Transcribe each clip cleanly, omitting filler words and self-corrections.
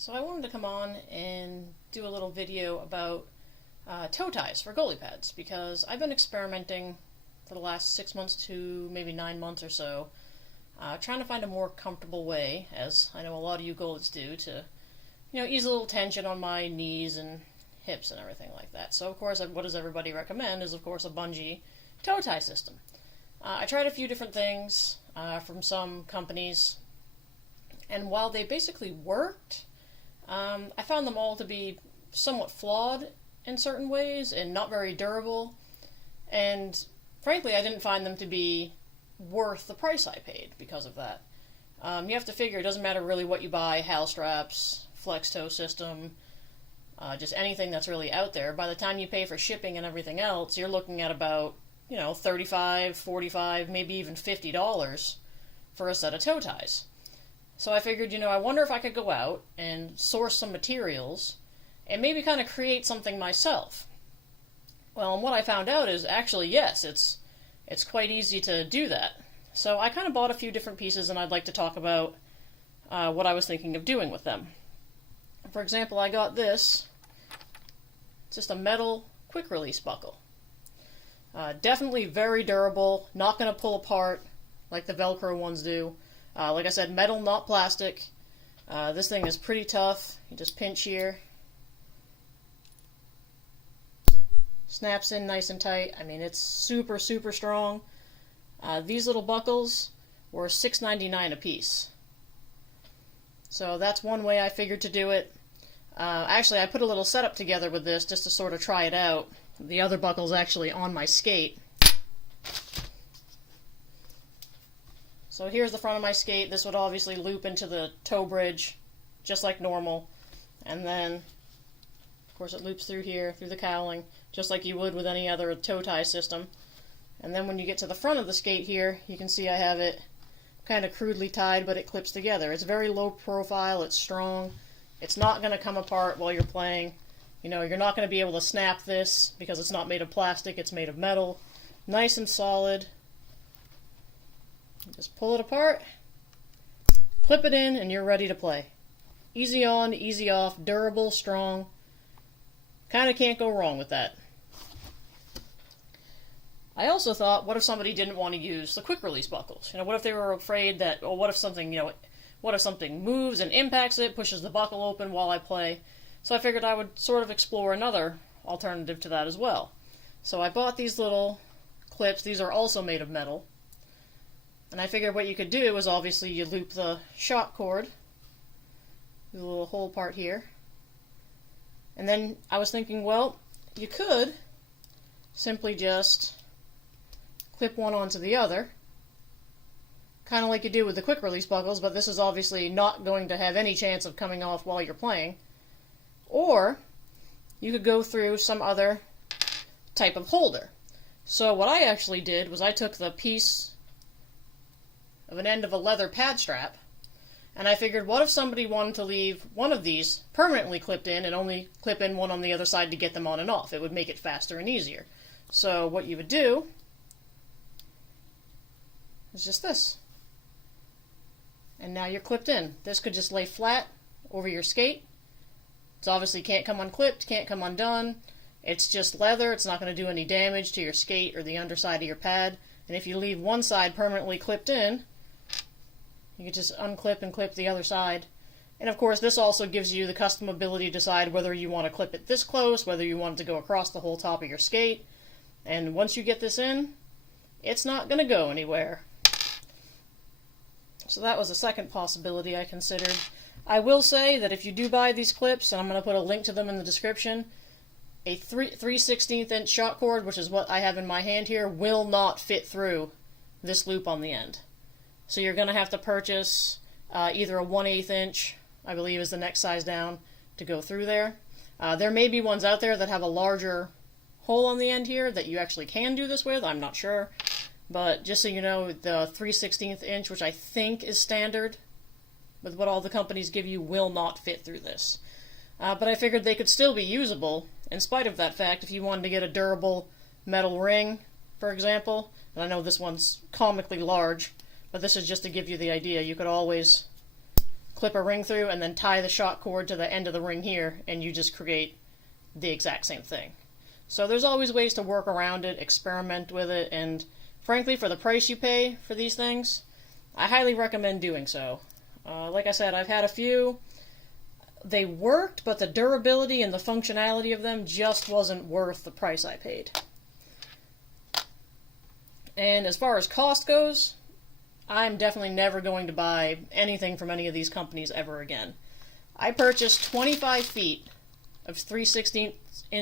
So I wanted to come on and do a little video about toe ties for goalie pads, because I've been experimenting for the last 6 months to maybe 9 months or so, trying to find a more comfortable way, as I know a lot of you goalies do, to ease a little tension on my knees and hips and everything like that. So of course, what does everybody recommend is of course a Bungee toe tie system. I tried a few different things from some companies, and while they basically worked, I found them all to be somewhat flawed in certain ways and not very durable, and frankly I didn't find them to be worth the price I paid because of that. You have to figure it doesn't matter really what you buy, Hal straps, flex toe system, just anything that's really out there. By the time you pay for shipping and everything else, you're looking at about $35, $45, maybe even $50 for a set of toe ties. So I figured, I wonder if I could go out and source some materials and maybe kind of create something myself. Well, and what I found out is actually, yes, it's quite easy to do that. So I kind of bought a few different pieces, and I'd like to talk about what I was thinking of doing with them. For example, I got this. It's just a metal quick release buckle. Definitely very durable, not going to pull apart like the Velcro ones do. Like I said, metal, not plastic. This thing is pretty tough. You just pinch here. Snaps in nice and tight. I mean, it's super, super strong. These little buckles were $6.99 a piece. So that's one way I figured to do it. Actually, I put a little setup together with this just to sort of try it out. The other buckle's actually on my skate. So here's the front of my skate. This would obviously loop into the toe bridge, just like normal. And then, of course, it loops through here, through the cowling, just like you would with any other toe tie system. And then when you get to the front of the skate here, you can see I have it kind of crudely tied, but it clips together. It's very low profile, it's strong. It's not going to come apart while you're playing. You're not going to be able to snap this because it's not made of plastic, it's made of metal. Nice and solid. Just pull it apart, clip it in, and you're ready to play. Easy on, easy off, durable, strong. Kind of can't go wrong with that. I also thought, what if somebody didn't want to use the quick release buckles? What if they were afraid that, what if something, what if something moves and impacts it, pushes the buckle open while I play? So I figured I would sort of explore another alternative to that as well. So I bought these little clips. These are also made of metal. And I figured what you could do is obviously you loop the shot cord, the little hole part here. And then I was thinking, well, you could simply just clip one onto the other, kind of like you do with the quick release buckles, but this is obviously not going to have any chance of coming off while you're playing. Or you could go through some other type of holder. So what I actually did was I took the piece of an end of a leather pad strap, and I figured, what if somebody wanted to leave one of these permanently clipped in and only clip in one on the other side to get them on and off? It would make it faster and easier. So what you would do is just this. And now you're clipped in. This could just lay flat over your skate. It obviously can't come unclipped, can't come undone. It's just leather. It's not going to do any damage to your skate or the underside of your pad. And if you leave one side permanently clipped in, you can just unclip and clip the other side. And of course, this also gives you the custom ability to decide whether you want to clip it this close, whether you want it to go across the whole top of your skate. And once you get this in, it's not going to go anywhere. So that was a second possibility I considered. I will say that if you do buy these clips, and I'm going to put a link to them in the description, a 3/16 inch shot cord, which is what I have in my hand here, will not fit through this loop on the end. So you're going to have to purchase either a 1/8 inch, I believe is the next size down, to go through there. There may be ones out there that have a larger hole on the end here that you actually can do this with, I'm not sure. But just so you know, the 3/16 inch, which I think is standard with what all the companies give you, will not fit through this. But I figured they could still be usable, in spite of that fact, if you wanted to get a durable metal ring, for example. And I know this one's comically large, but this is just to give you the idea. You could always clip a ring through and then tie the shot cord to the end of the ring here, and you just create the exact same thing. So there's always ways to work around it, experiment with it, and frankly, for the price you pay for these things, I highly recommend doing so. Like I said, I've had a few. They worked, but the durability and the functionality of them just wasn't worth the price I paid. And as far as cost goes, I'm definitely never going to buy anything from any of these companies ever again. I purchased 25 feet of 3/16"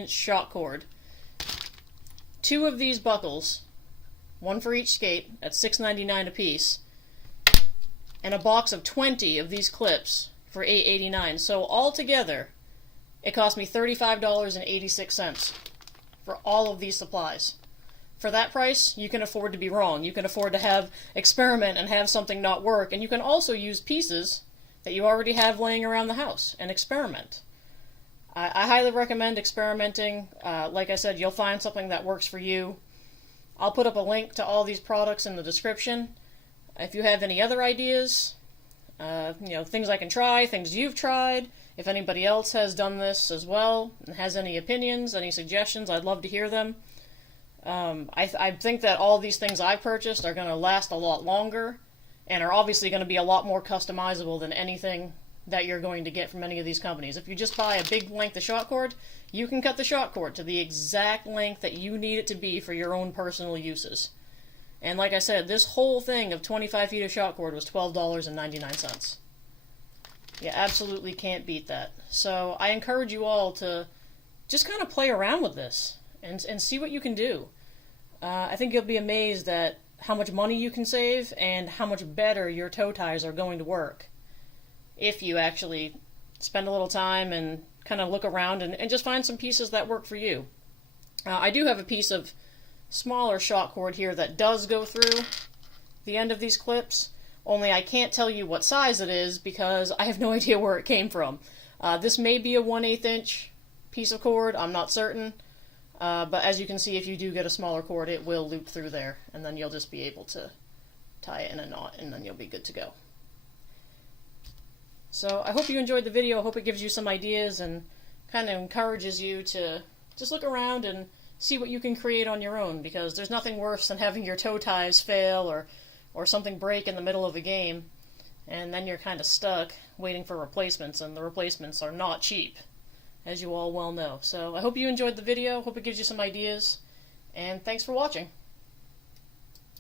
shot cord, 2 of these buckles, 1 for each skate at $6.99 a piece, and a box of 20 of these clips for $8.89. So altogether, it cost me $35.86 for all of these supplies. For that price, you can afford to be wrong. You can afford to experiment and have something not work, and you can also use pieces that you already have laying around the house and experiment. I highly recommend experimenting. Like I said, you'll find something that works for you. I'll put up a link to all these products in the description. If you have any other ideas, things I can try, things you've tried, if anybody else has done this as well and has any opinions, any suggestions, I'd love to hear them. I think that all these things I purchased are going to last a lot longer and are obviously going to be a lot more customizable than anything that you're going to get from any of these companies. If you just buy a big length of shot cord, you can cut the shot cord to the exact length that you need it to be for your own personal uses. And like I said, this whole thing of 25 feet of shot cord was $12.99. You absolutely can't beat that. So I encourage you all to just kind of play around with this and see what you can do. I think you'll be amazed at how much money you can save and how much better your toe ties are going to work if you actually spend a little time and kind of look around and just find some pieces that work for you. I do have a piece of smaller shot cord here that does go through the end of these clips, only I can't tell you what size it is because I have no idea where it came from. This may be a 1/8 inch piece of cord, I'm not certain, but as you can see, if you do get a smaller cord, it will loop through there, and then you'll just be able to tie it in a knot, and then you'll be good to go. So I hope you enjoyed the video. I hope it gives you some ideas and kind of encourages you to just look around and see what you can create on your own, because there's nothing worse than having your toe ties fail or something break in the middle of a game, and then you're kind of stuck waiting for replacements, and the replacements are not cheap, as you all well know. So I hope you enjoyed the video, hope it gives you some ideas, and thanks for watching.